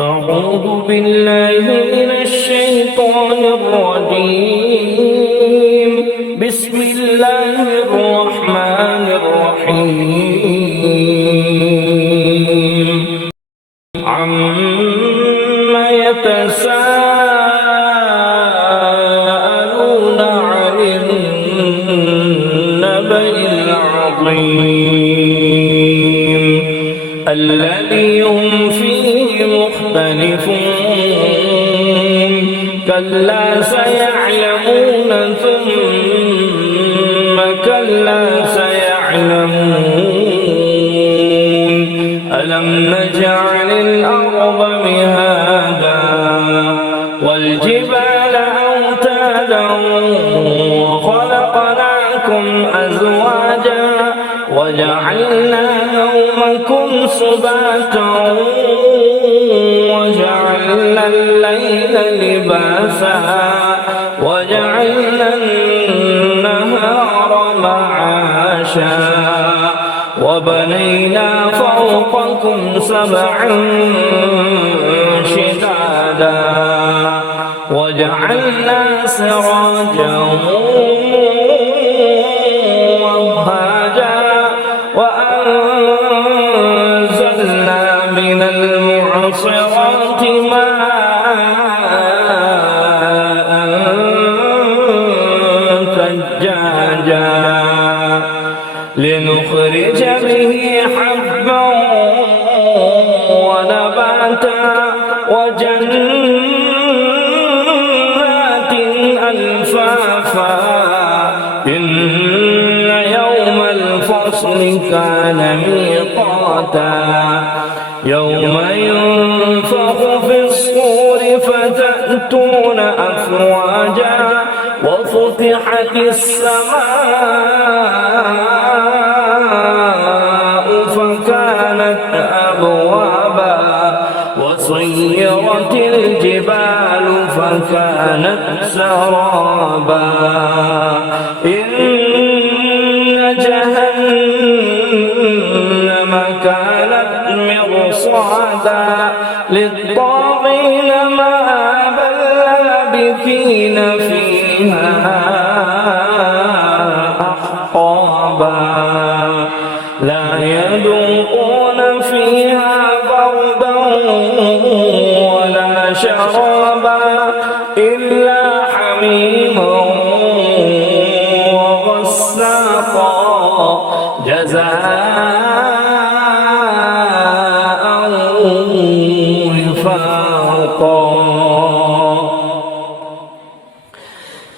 أعوذ بالله من الشيطان الرجيم. بسم الله الرحمن الرحيم. عما يتساءلون عن النبأ العظيم الذي هم فيه مختلفون. كلا سيعلمون ثم كلا سيعلمون. ألم نجعل الأرض مهادا والجبال أوتادا وخلقناكم أزواجا وجعلنا نومكم سباتا وجعلنا الليل لباسا وجعلنا النهار معاشا وبنينا فوقكم سبعا شدادا وجعلنا سراجا وهاجا وأنزلنا من المعصرات ماء ثجاجا لنخرج به حبا ونباتا وجنات ألفافا. إن يوم الفصل كان ميقاتا يوم ينفخ في الصور فتأتون أفواجا وفتحت السماء فكانت أبوابا وسيرت الجبال فكانت سرابا. إن جهنم كانت مرصادا للطاغين مآبا لابثين فيها أحقابا لا يذوقون فيها بردا ولا شرابا إلا حميما وغساقا جزاء وفاقا.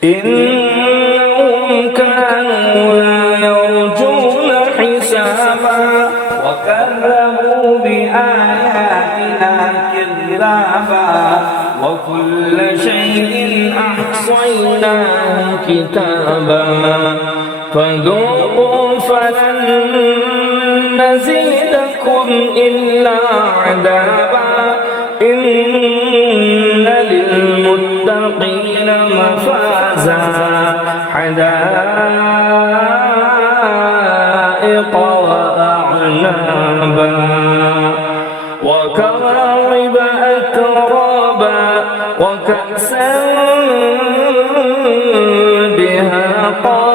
إنهم كانوا لا يرجون حسابا وكذبوا بآياتنا كذابا وكل شيء أحصيناه كتابا فذوقوا فلن نزيدكم إلا عذابا. إن للمتقين مفازا حدائق وأعنابا وكواعب أترابا وكأسا دهاقا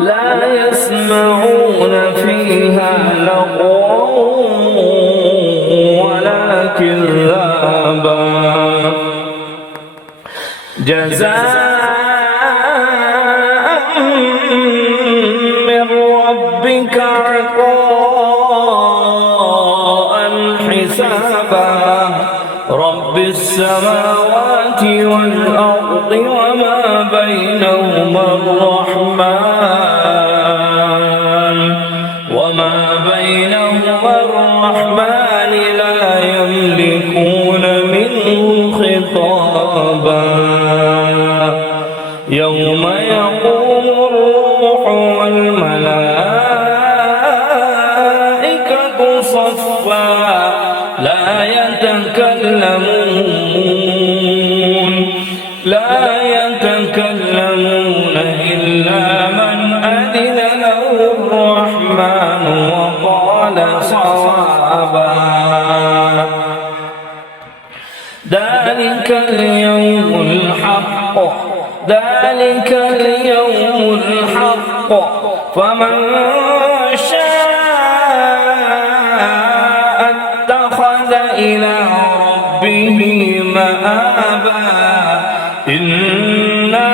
لا يسمعون فيها لغوا ولا كذابا جزاء من ربك عطاء حسابا. رب السماوات والأرض وما بينهما الرحمن لا يملكون منه خطابا. يوم يقوم الروح والملائكة صفا لا يتكلمون إلا من أذن له الرحمن وقال صوابا. ذلك اليوم الحق ذلك اليوم الحق فمن شاء اتخذ إلى ربه مآبا إنا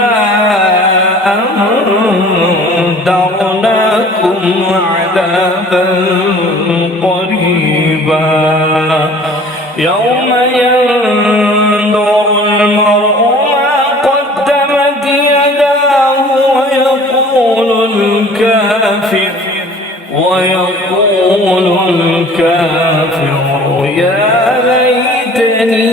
أنذرناكم عذابا قريبا يوم ينظر المرء ما قدمت يداه ويقول الكافر يا ليتني